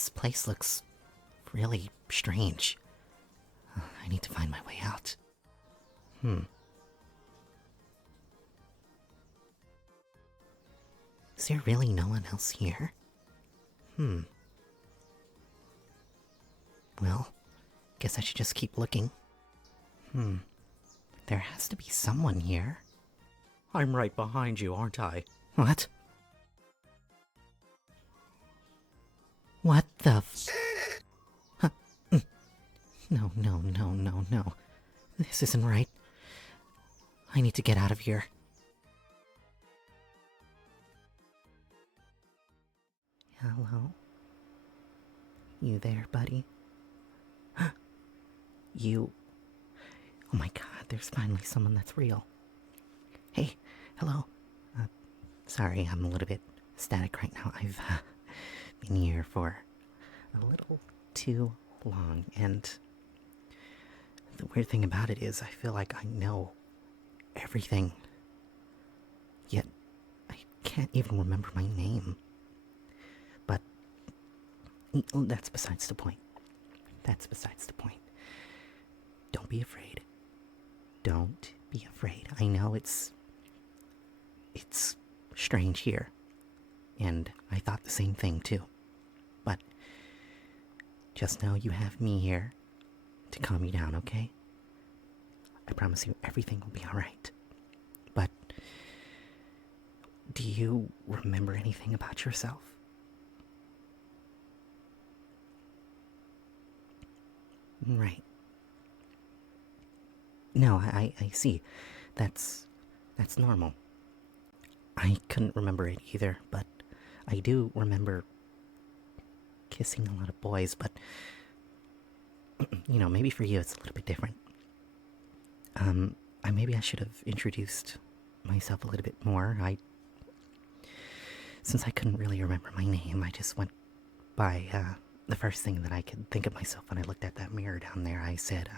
This place looks really strange. I need to find my way out. Is there really no one else here? Well, guess I should just keep looking. There has to be someone here. I'm right behind you, aren't I? What? What the f... Huh. No, no, no, no, no. This isn't right. I need to get out of here. Hello? You there, buddy? You... Oh my god, there's finally someone that's real. Hey, hello. Sorry, I'm a little bit static right now. I've been here for a little too long, and the weird thing about it is I feel like I know everything, yet I can't even remember my name. But that's besides the point. That's besides the point. Don't be afraid. Don't be afraid. I know it's strange here, and I thought the same thing too. But just know you have me here to calm you down, okay? I promise you everything will be alright. But do you remember anything about yourself? Right. No, I see. That's normal. I couldn't remember it either, but I do remember kissing a lot of boys, but you know, maybe for you it's a little bit different. Maybe I should have introduced myself a little bit more. Since I couldn't really remember my name, I just went by the first thing that I could think of myself when I looked at that mirror down there. I said,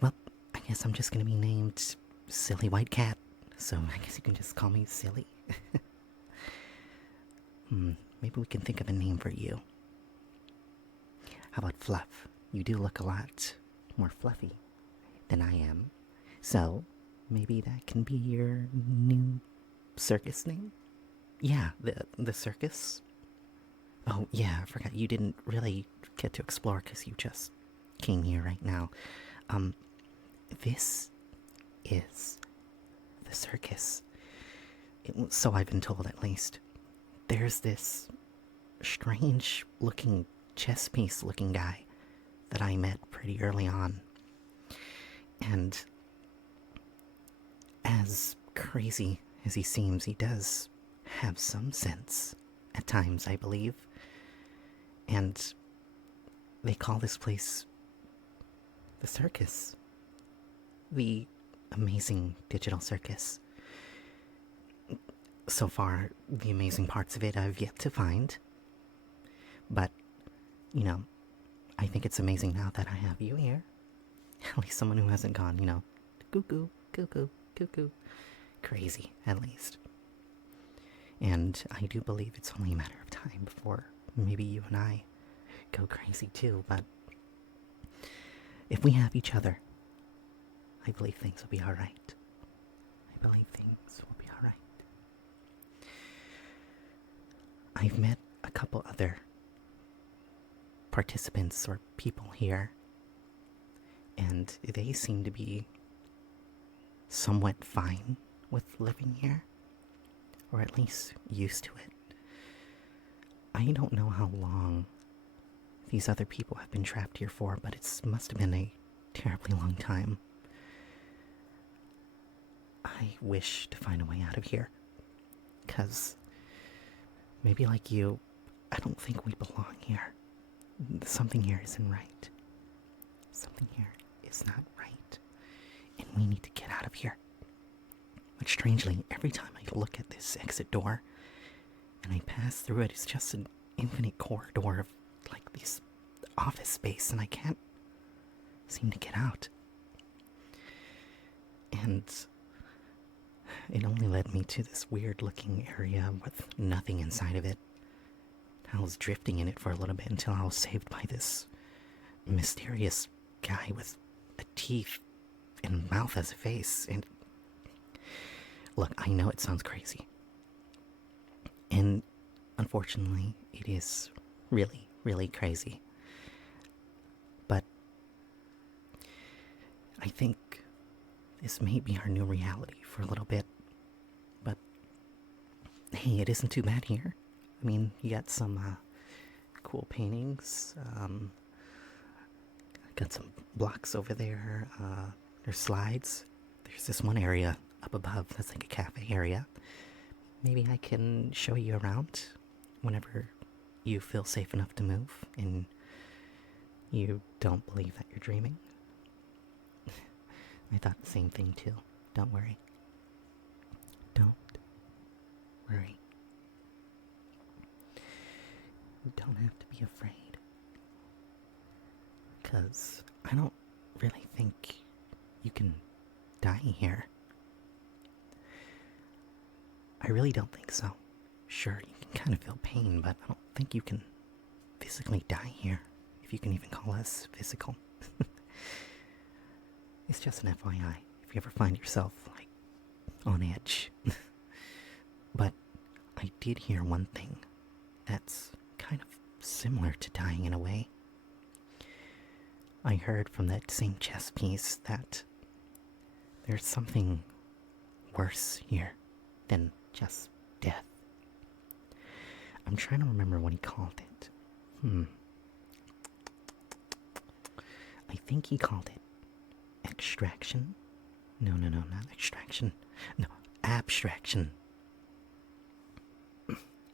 well, I guess I'm just gonna be named Silly White Cat, so I guess you can just call me Silly. Maybe we can think of a name for you. How about Fluff? You do look a lot more fluffy than I am, so maybe that can be your new circus name? Yeah, the circus? Oh, yeah, I forgot you didn't really get to explore because you just came here right now. This is the circus. So I've been told, at least. There's this strange-looking chess piece-looking guy that I met pretty early on. And as crazy as he seems, he does have some sense at times, I believe. And they call this place the circus. The Amazing Digital Circus. So far, the amazing parts of it I've yet to find. But, you know, I think it's amazing now that I have you here. At least someone who hasn't gone, you know, cuckoo, cuckoo, cuckoo. Crazy, at least. And I do believe it's only a matter of time before maybe you and I go crazy too, but if we have each other, I believe things will be alright. I believe things will be alright. I've met a couple other participants or people here, and they seem to be somewhat fine with living here, or at least used to it. I don't know how long these other people have been trapped here for, but it must have been a terribly long time. I wish to find a way out of here, because maybe like you, I don't think we belong here. Something here isn't right. Something here is not right, and we need to get out of here. But strangely, every time I look at this exit door and I pass through it, it's just an infinite corridor of like this office space, and I can't seem to get out. And it only led me to this weird looking area with nothing inside of it. It I was drifting in it for a little bit until I was saved by this mysterious guy with a teeth and mouth as a face. And look, I know it sounds crazy. And unfortunately, it is really, really crazy. But I think this may be our new reality for a little bit. But hey, it isn't too bad here. I mean, you got some cool paintings. Got some blocks over there. There's slides. There's this one area up above that's like a cafe area. Maybe I can show you around whenever you feel safe enough to move and you don't believe that you're dreaming. I thought the same thing too. Don't worry. Don't worry. You don't have to be afraid. 'Cause I don't really think you can die here. I really don't think so. Sure, you can kind of feel pain, but I don't think you can physically die here, if you can even call us physical. It's just an FYI, if you ever find yourself, like, on edge. But I did hear one thing that's kind of similar to dying in a way. I heard from that same chess piece that there's something worse here than just death. I'm trying to remember what he called it. I think he called it extraction. No, not extraction. No, abstraction.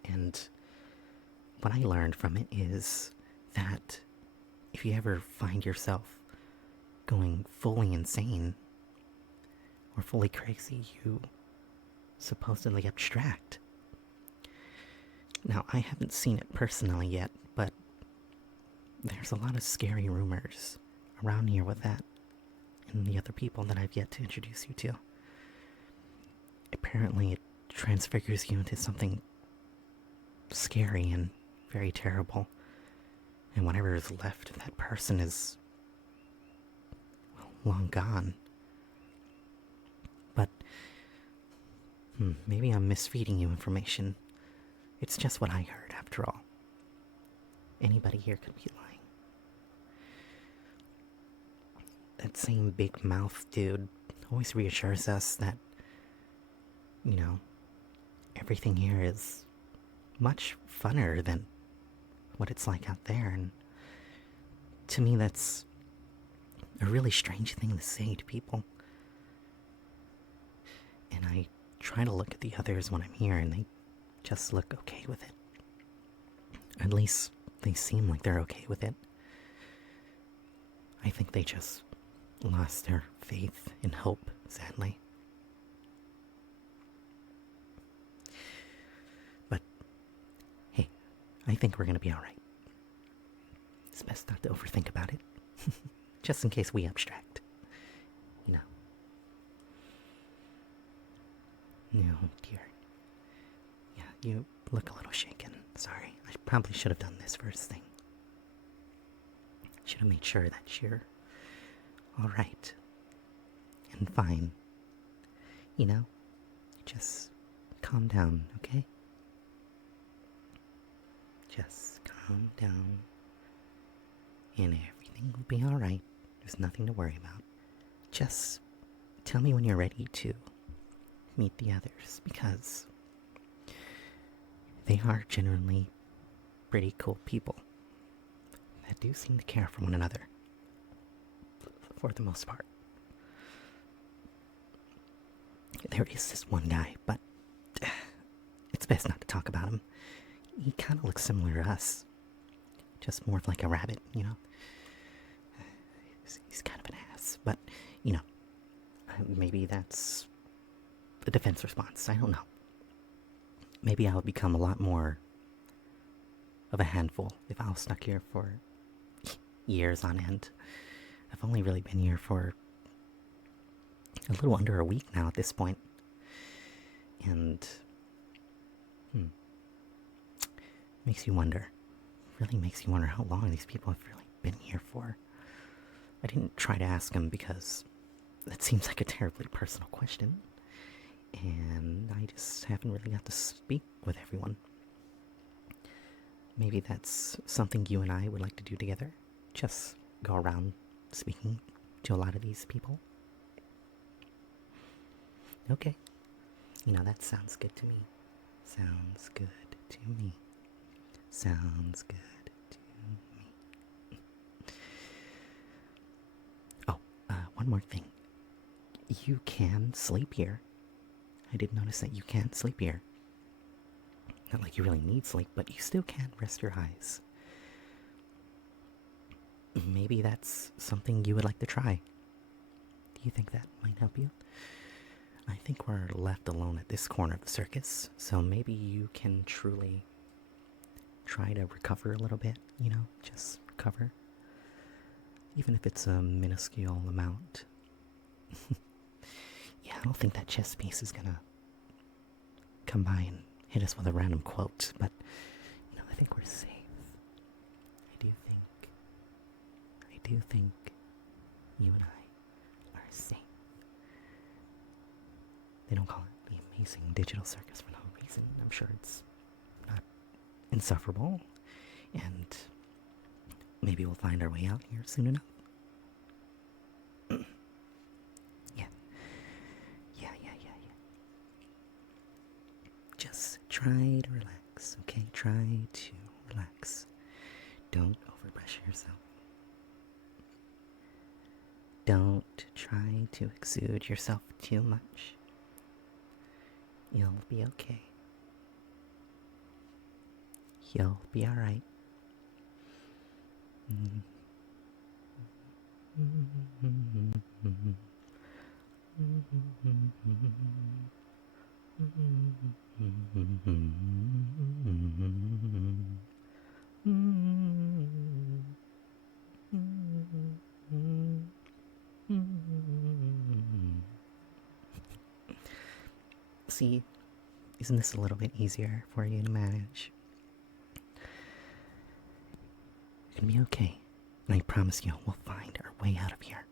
And what I learned from it is that if you ever find yourself going fully insane or fully crazy, you supposedly abstract. Now, I haven't seen it personally yet, but there's a lot of scary rumors around here with that and the other people that I've yet to introduce you to. Apparently, it transfigures you into something scary and very terrible, and whatever is left of that person is, well, long gone. But maybe I'm misfeeding you information. It's just what I heard, after all. Anybody here could be lying. That same big mouth dude always reassures us that, you know, everything here is much funner than what it's like out there. And to me, that's a really strange thing to say to people. And I try to look at the others when I'm here, and they just look okay with it. At least they seem like they're okay with it. I think they just lost their faith and hope, sadly. But hey, I think we're gonna be alright. It's best not to overthink about it. Just in case we abstract. You know. No, dear. Yeah, you look a little shaken. Sorry. I probably should have done this first thing. Should have made sure that you're alright. And fine. You know? Just calm down, okay? Just calm down. And everything will be alright. There's nothing to worry about. Just tell me when you're ready to meet the others, because they are generally pretty cool people that do seem to care for one another, for the most part. There is this one guy, but it's best not to talk about him. He kind of looks similar to us, just more of like a rabbit, you know? He's kind of an ass, but, you know, maybe that's a defense response. I don't know. Maybe I'll become a lot more of a handful if I was stuck here for years on end. I've only really been here for a little under a week now at this point. And Makes you wonder. Really makes you wonder how long these people have really been here for. I didn't try to ask them because that seems like a terribly personal question. And I just haven't really got to speak with everyone. Maybe that's something you and I would like to do together. Just go around speaking to a lot of these people. Okay. You know, that sounds good to me. Sounds good to me. Sounds good to me. Oh, one more thing. You can sleep here. I did notice that you can sleep here. Not like you really need sleep, but you still can rest your eyes. Maybe that's something you would like to try. Do you think that might help you? I think we're left alone at this corner of the circus, so maybe you can truly try to recover a little bit, you know, just recover. Even if it's a minuscule amount. Yeah, I don't think that chess piece is gonna come by and hit us with a random quote, but, you know, I think we're safe. I do think you and I are safe. They don't call it the Amazing Digital Circus for no reason. I'm sure it's not insufferable, and maybe we'll find our way out here soon enough. Yeah. Just try to relax, okay? Try to relax. Don't overbrush yourself. Don't try to exude yourself too much. You'll be okay. You'll be alright. See, isn't this a little bit easier for you to manage? You're gonna be okay, and I promise you we'll find our way out of here.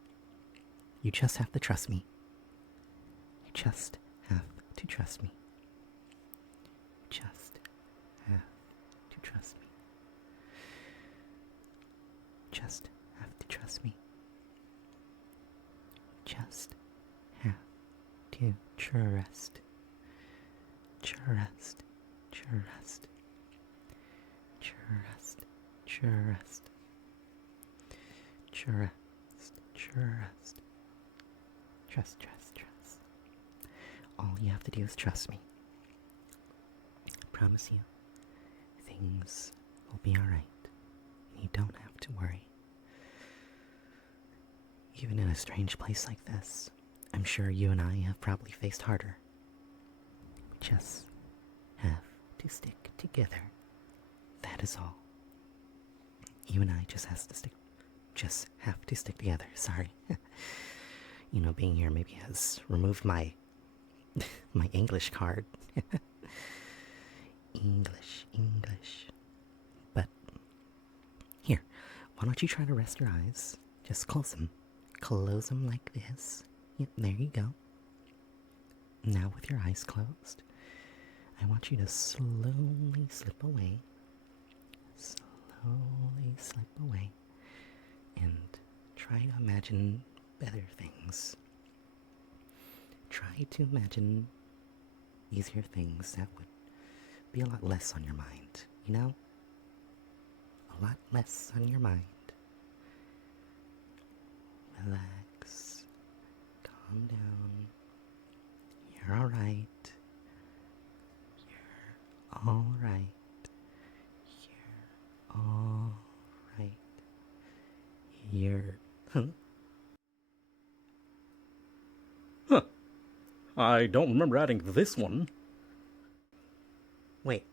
You just have to trust me. You just have to trust me. You just have to trust me. Just have to trust me. Just have to trust. Trust. Trust. All you have to do is trust me. I promise you, things will be alright. You don't have to worry. Even in a strange place like this, I'm sure you and I have probably faced harder. We just have to stick together. That is all. You and I just have to stick together. Sorry. You know, being here maybe has removed my English card. English. But here, why don't you try to rest your eyes? Just close them. Close them like this. Yep, there you go. Now with your eyes closed, I want you to slowly slip away. And try to imagine better things. Try to imagine easier things that would be a lot less on your mind, you know? A lot less on your mind. Relax. Calm down. You're alright. You're alright. You're alright. You're... Huh. I don't remember adding this one. Wait,